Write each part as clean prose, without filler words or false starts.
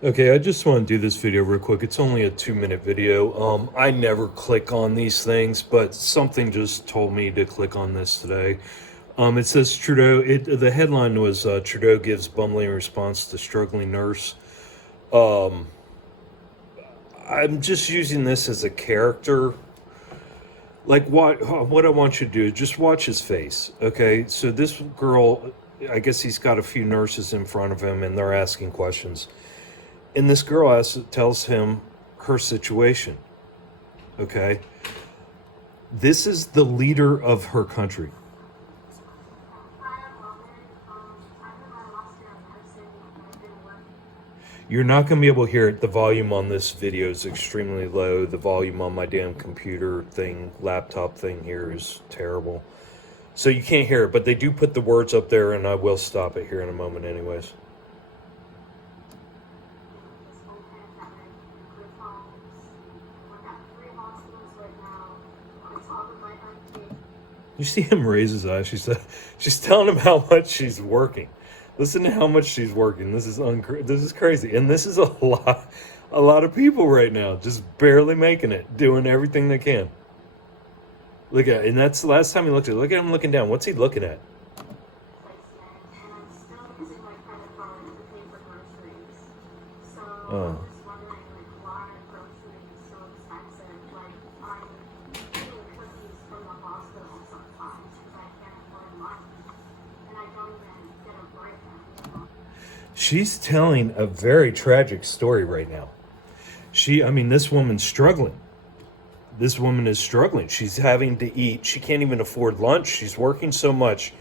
Okay, I just want to do this video real quick. It's only a 2-minute video. I never click on these things, but something just told me to click on this today. It says Trudeau. The headline was Trudeau gives bumbling response to struggling nurse. I'm just using this as a character. Like what I want you to do is just watch his face. Okay, so this girl, I guess he's got a few nurses in front of him, and they're asking questions. And this girl tells him her situation. Okay. This is the leader of her country. You're not going to be able to hear it. The volume on this video is extremely low. The volume on my damn computer thing, laptop thing here is terrible. So you can't hear it, but they do put the words up there, and I will stop it here in a moment anyways. You see him raise his eyes. She's telling him how much she's working. Listen to how much she's working. This is crazy, and this is a lot of people right now just barely making it, doing everything they can. Look at it, and that's the last time he looked at it. Look at him looking down. What's he looking at? Oh. She's telling a very tragic story right now. This woman's struggling. This woman is struggling. She's having to eat. She can't even afford lunch. She's working so much.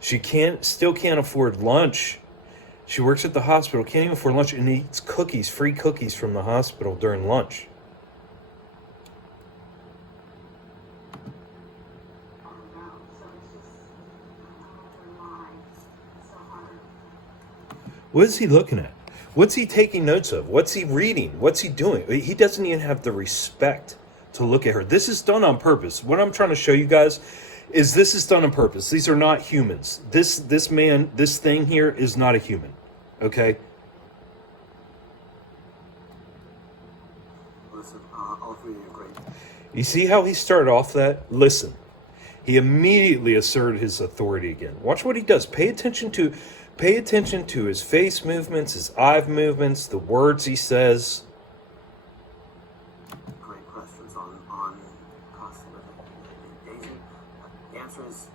She still can't afford lunch. She works at the hospital, can't even afford lunch, and eats cookies, free cookies from the hospital during lunch. What is he looking at? What's he taking notes of? What's he reading? What's he doing? He doesn't even have the respect to look at her. This is done on purpose. What I'm trying to show you guys is this is done on purpose. These are not humans. This thing here is not a human. Okay? Listen, all three are great. You see how he started off that? Listen. He immediately asserted his authority again. Watch what he does. Pay attention to his face movements, his eye movements, the words he says. Great questions on cost of living. Daisy, the answer is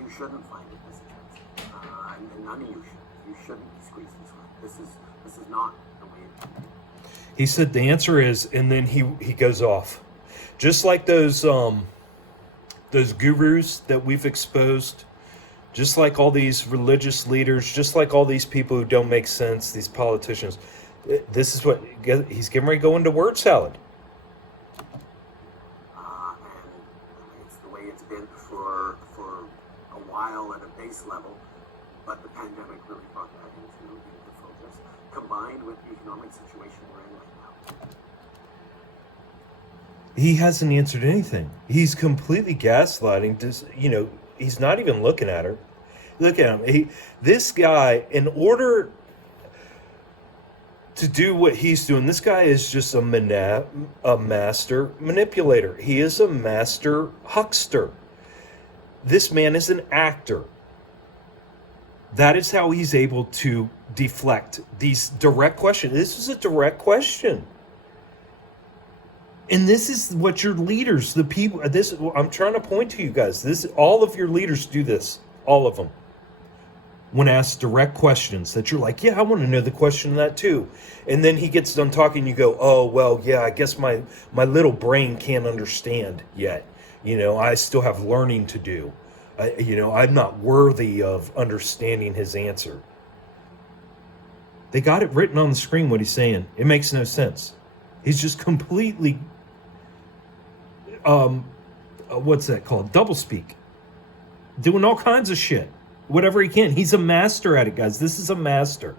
you shouldn't find it as a chance. And none of you should. You shouldn't be squeezed this way. This is not the way it should be. He said the answer is, and then he goes off. Just like those gurus that we've exposed, just like all these religious leaders, just like all these people who don't make sense, these politicians. This is what he's getting ready to go into word salad. And it's the way it's been for a while at a base level, but the pandemic really brought that into focus, combined with the economic situation we're in right now. He hasn't answered anything. He's completely gaslighting. He's not even looking at her. Look at him. This guy, in order to do what he's doing, this guy is just a master manipulator. He is a master huckster. This man is an actor. That is how he's able to deflect these direct questions. This is a direct question. And this is what your leaders, the people, I'm trying to point to you guys. All of your leaders do this. All of them. When asked direct questions that you're like, yeah, I want to know the question of that too. And then he gets done talking, you go, oh, well, yeah, I guess my little brain can't understand yet. I still have learning to do. I'm not worthy of understanding his answer. They got it written on the screen what he's saying. It makes no sense. He's just completely, what's that called? Doublespeak. Doing all kinds of shit. Whatever he can. He's a master at it, guys. This is a master.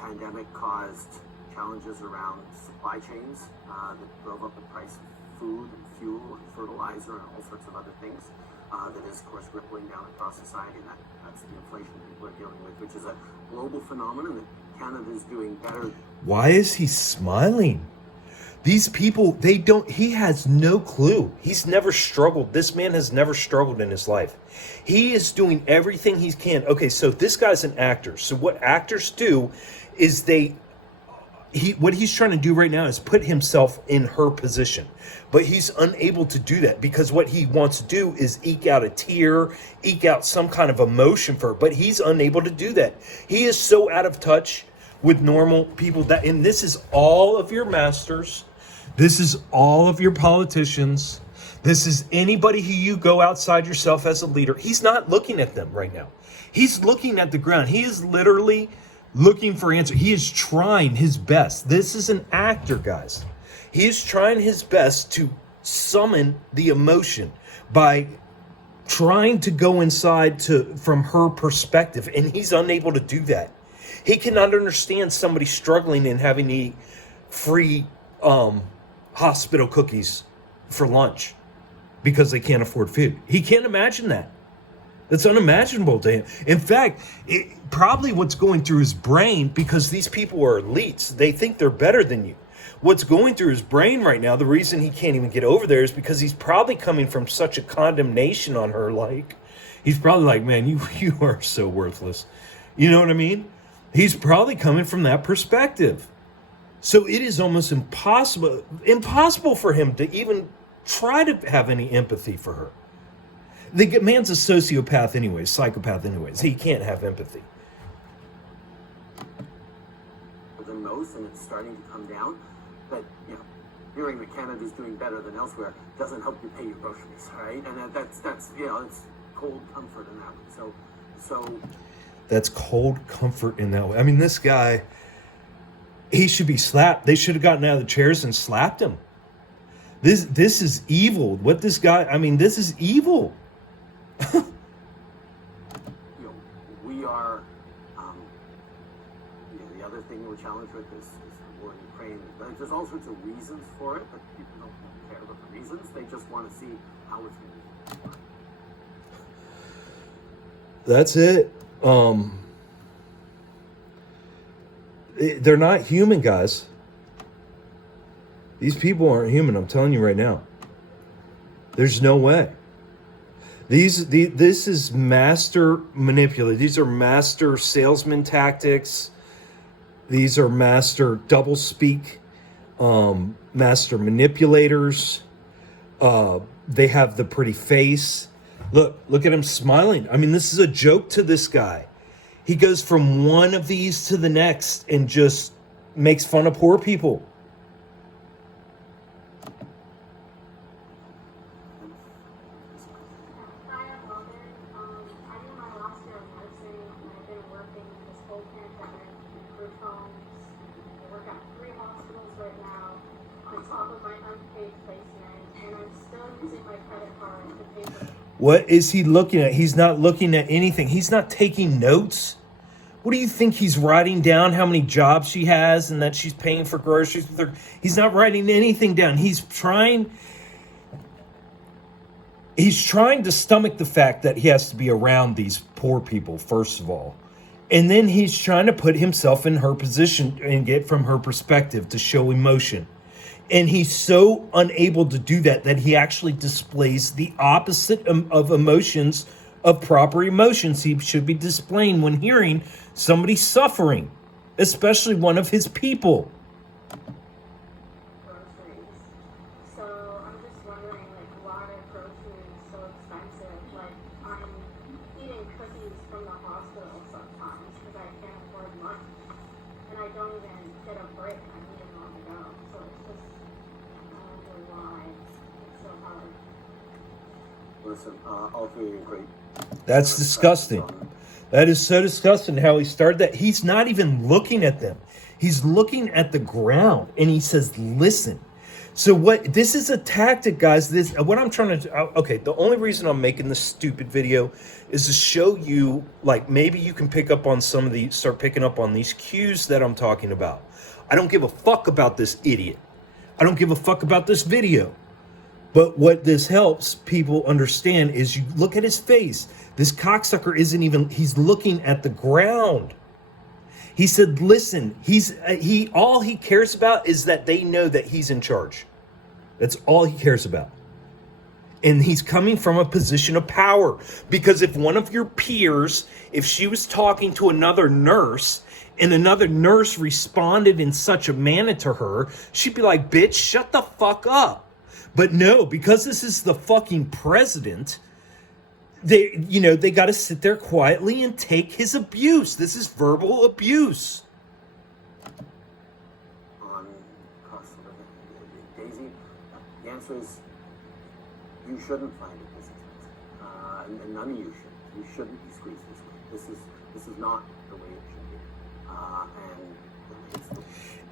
Pandemic caused challenges around supply chains that drove up the price of food and fuel and fertilizer and all sorts of other things. that is, of course, rippling down across society, and that's the inflation that we're dealing with, which is a global phenomenon that Canada is doing better. Why is he smiling? These people, he has no clue. He's never struggled. This man has never struggled in his life. He is doing everything he can. Okay, so this guy's an actor. So what actors do is what he's trying to do right now is put himself in her position. But he's unable to do that because what he wants to do is eke out a tear, eke out some kind of emotion for her. But he's unable to do that. He is so out of touch with normal people and this is all of your masters. This is all of your politicians. This is anybody who you go outside yourself as a leader. He's not looking at them right now. He's looking at the ground. He is literally looking for answers. He is trying his best. This is an actor, guys. He is trying his best to summon the emotion by trying to go inside from her perspective, and he's unable to do that. He cannot understand somebody struggling and having to eat free hospital cookies for lunch because they can't afford food. He can't imagine that. That's unimaginable to him. In fact, probably what's going through his brain, because these people are elites, they think they're better than you. What's going through his brain right now, the reason he can't even get over there is because he's probably coming from such a condemnation on her. Like, he's probably like, man, you are so worthless. You know what I mean? He's probably coming from that perspective. So it is almost impossible for him to even try to have any empathy for her. The man's a sociopath anyways, psychopath anyways. He can't have empathy. Than most, and it's starting to come down. But, hearing that Canada's doing better than elsewhere doesn't help you pay your groceries, right? And that's it's cold comfort in that way. So that's cold comfort in that way. I mean, this guy, he should be slapped. They should have gotten out of the chairs and slapped him. This is evil. What this guy, this is evil. We are, the other thing we're challenged with is the war in Ukraine. There's all sorts of reasons for it, but people don't care about the reasons. They just want to see how it's going to be. That's it. They're not human, guys. These people aren't human. I'm telling you right now. There's no way. This is master manipulative. These are master salesman tactics. These are master doublespeak, master manipulators. They have the pretty face. Look at him smiling. This is a joke to this guy. He goes from one of these to the next and just makes fun of poor people. What is he looking at? He's not looking at anything. He's not taking notes. What do you think he's writing down? How many jobs she has and that she's paying for groceries with her? He's not writing anything down. He's trying to stomach the fact that he has to be around these poor people, first of all. And then he's trying to put himself in her position and get from her perspective to show emotion. And he's so unable to do that he actually displays the opposite of emotions, of proper emotions he should be displaying when hearing somebody suffering, especially one of his people. Groceries. So I'm just wondering, why are groceries so expensive? I'm eating cookies from the hospital sometimes because I can't afford lunch, and I don't even get a break. I eat them on the go. So it's just, I wonder why it's so hard. Listen, all three are great. That's disgusting. That is so disgusting how he started that. He's not even looking at them. He's looking at the ground and he says, listen. So this is a tactic, guys. What I'm trying to, okay, the only reason I'm making this stupid video is to show you, maybe you can pick up on start picking up on these cues that I'm talking about. I don't give a fuck about this idiot. I don't give a fuck about this video. But what this helps people understand is you look at his face. This cocksucker isn't even, he's looking at the ground. He said, listen, all he cares about is that they know that he's in charge. That's all he cares about. And he's coming from a position of power. Because if one of your peers, if she was talking to another nurse and another nurse responded in such a manner to her, she'd be like, bitch, shut the fuck up. But no, because this is the fucking president, they got to sit there quietly and take his abuse. This is verbal abuse. On cost of living, Daisy, the answer is you shouldn't find it this expensive, and none of you should. You shouldn't be squeezed this way. This is not the way it should be.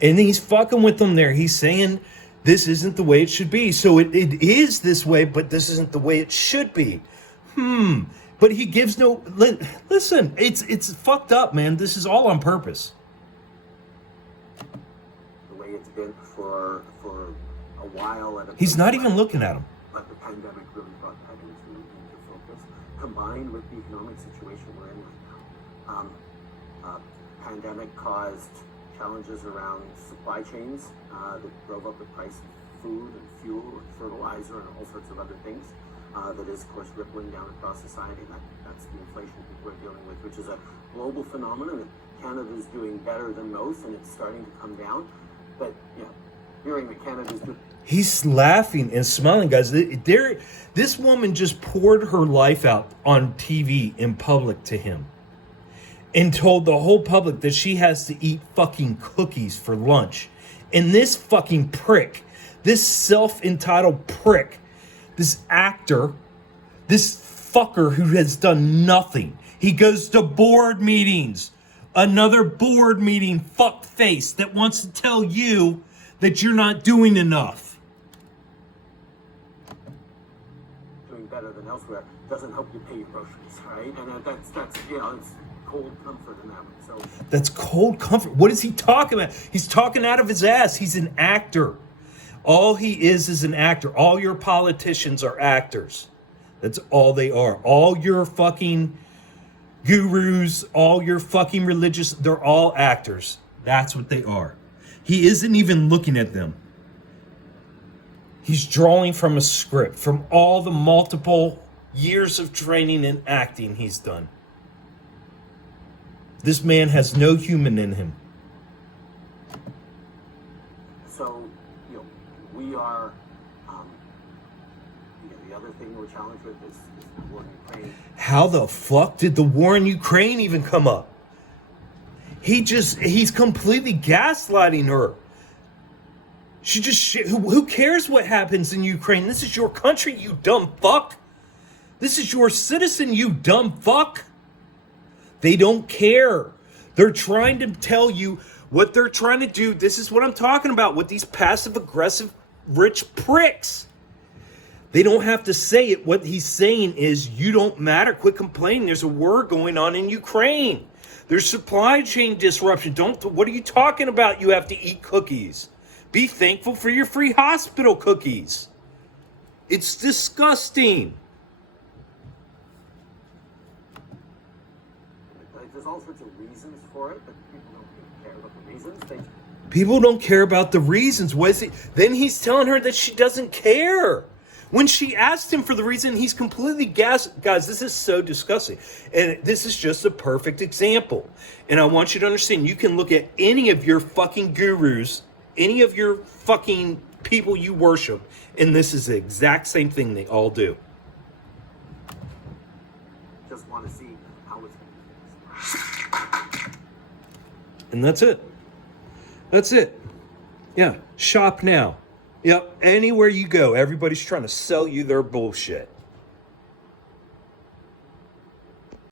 And And he's fucking with them there. He's saying this isn't the way it should be. So it is this way, but this isn't the way it should be. But he gives no... Listen, it's fucked up, man. This is all on purpose. the way it's been for a while. He's not even looking at him. But the pandemic really brought that into focus, combined with the economic situation we're in right now. Pandemic caused challenges around supply chains that drove up the price of food and fuel and fertilizer and all sorts of other things. That is, of course, rippling down across society. That's the inflation people are dealing with, which is a global phenomenon. Canada is doing better than most, and it's starting to come down. But hearing that Canada's doing... He's laughing and smiling, guys. This woman just poured her life out on TV in public to him and told the whole public that she has to eat fucking cookies for lunch. And this fucking prick, this self-entitled prick, this actor, this fucker who has done nothing. He goes to board meetings. Another board meeting fuck face that wants to tell you that you're not doing enough. Doing better than elsewhere doesn't help you pay your groceries, right? And that's it's cold comfort in that one. So that's cold comfort. What is he talking about? He's talking out of his ass. He's an actor. All he is an actor. All your politicians are actors. That's all they are. All your fucking gurus, all your fucking religious, they're all actors. That's what they are. He isn't even looking at them. He's drawing from a script, from all the multiple years of training and acting he's done. This man has no human in him. So, we are, the other thing we're challenged with is the war in Ukraine. How the fuck did the war in Ukraine even come up? He's completely gaslighting her. Who cares what happens in Ukraine? This is your country, you dumb fuck. This is your citizen, you dumb fuck. They don't care. They're trying to tell you what they're trying to do. This is what I'm talking about with these passive-aggressive rich pricks. They don't have to say it. What he's saying is, you don't matter. Quit complaining. There's a war going on in Ukraine. There's supply chain disruption. What are you talking about? You have to eat cookies. Be thankful for your free hospital cookies. It's disgusting. There's all sorts of reasons for it, but people don't care about the reasons. People don't care about the reasons. Then he's telling her that she doesn't care. When she asked him for the reason, he's completely gassed. Guys, this is so disgusting. And this is just a perfect example. And I want you to understand, you can look at any of your fucking gurus, any of your fucking people you worship, and this is the exact same thing they all do. Just want to see how it's going to be. And that's it. That's it. Yeah, shop now. Yep, anywhere you go, everybody's trying to sell you their bullshit.